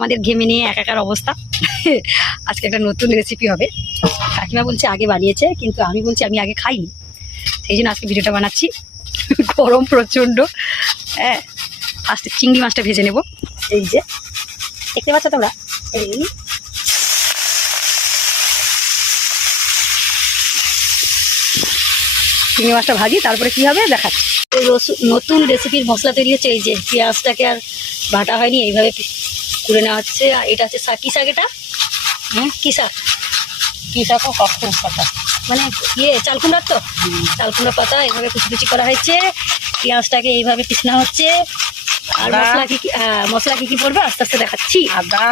আমাদের ঘেমে নিয়ে একাকার অবস্থা। আজকে একটা নতুন রেসিপি হবে। কাকিমা বলছে আগে বানিয়েছে, কিন্তু আমি বলছি আমি আগে খাইনি, সেই জন্য আজকে ভিডিওটা বানাচ্ছি। গরম প্রচণ্ড। হ্যাঁ, ফার্স্টে চিংড়ি মাছটা ভেজে নেব। এই যে দেখতে পাচ্ছ তোমরা, এই চিংড়ি মাছটা ভাজি, তারপরে কি হবে দেখাচ্ছি। নতুন রেসিপির মশলা তৈরি হচ্ছে। এই যে পেঁয়াজটাকে আর বাটা হয়নি, এইভাবে করে নেওয়া হচ্ছে। আর এটা হচ্ছে কি শাক, এটা কি শাক? কি শাক? কখন পাতা, মানে চাল কুমড়ার তো চাল কুমড়া পাতা এইভাবে কুচি কুচি করা হয়েছে। পেঁয়াজটাকে এইভাবে পিছনা হচ্ছে। আর মশলা কি কি পড়বে আস্তে আস্তে দেখাচ্ছি। আদা,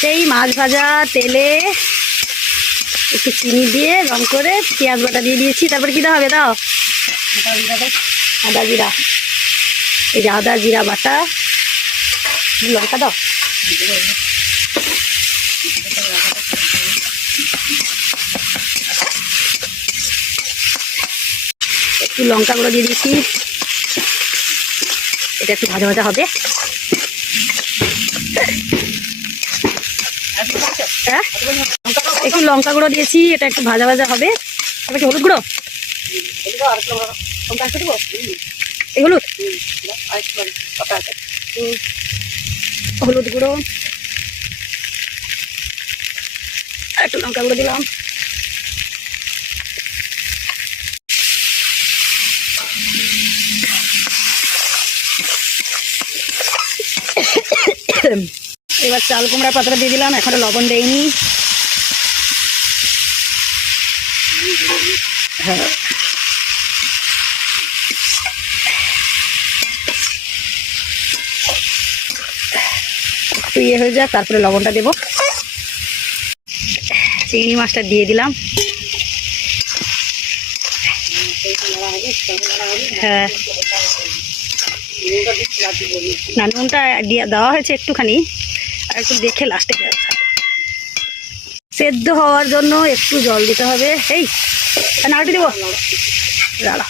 সেই মাছ ভাজা তেলে একটু চিনি দিয়ে রং করে পেঁয়াজ বাটা দিয়ে দিয়েছি। তারপরে কি হবে দাও? আদা জিরা, এই যে আদা জিরা বাটা, লঙ্কা দাও। একটু লঙ্কা গুঁড়ো দিয়ে দিচ্ছি। এটা একটু ভাজা ভাজা হবে। হ্যাঁ, একটু লঙ্কা গুঁড়ো দিয়েছি, এটা একটু ভাজা ভাজা হবে। তারপর কি হলুদ গুঁড়ো? এই হলুদ, হলুদ গুঁড়ো, আর একটু লঙ্কা গুঁড়ো দিলাম। এবার চাল কুমড়ার পাতাটা দিয়ে দিলাম, এখনো লবণ দেয়নি। হ্যাঁ, একটু হয়ে যাক, তারপরে লবণটা দেবো। চিংড়ি মাছটা দিয়ে দিলাম। হ্যাঁ, না নুনটা দেওয়া হয়েছে একটুখানি, আর একটু দেখে লাস্টে দেওয়া থাকবে। সেদ্ধ হওয়ার জন্য একটু জল দিতে হবে। এই নাড়তে দেবো, দাঁড়া।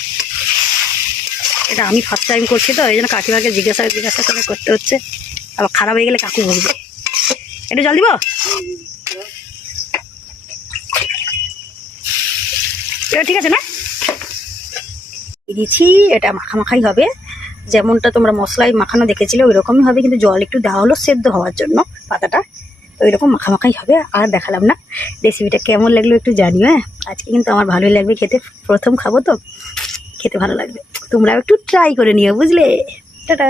এটা আমি ফার্স্ট টাইম করছি তো, এই জন্য কাকিমাকে জিজ্ঞাসা করে করতে হচ্ছে। আবার খারাপ হয়ে গেলে কাকু বলবে। একটু জল দিব। এটা ঠিক আছে না? দিচ্ছি, এটা মাখামাখাই হবে। যেমনটা তোমরা মশলায় মাখানো দেখেছিলে ওই রকমই হবে, কিন্তু জল একটু দেওয়া হলো সেদ্ধ হওয়ার জন্য পাতাটা। তো ওই রকম মাখামাখাই হবে। আর দেখালাম না। রেসিপিটা কেমন লাগলো একটু জানিও। হ্যাঁ, আজকে কিন্তু আমার ভালোই লাগবে খেতে, প্রথম খাবো তো, খেতে ভালো লাগবে। তোমরাও একটু ট্রাই করে নিও, বুঝলে? টাটা।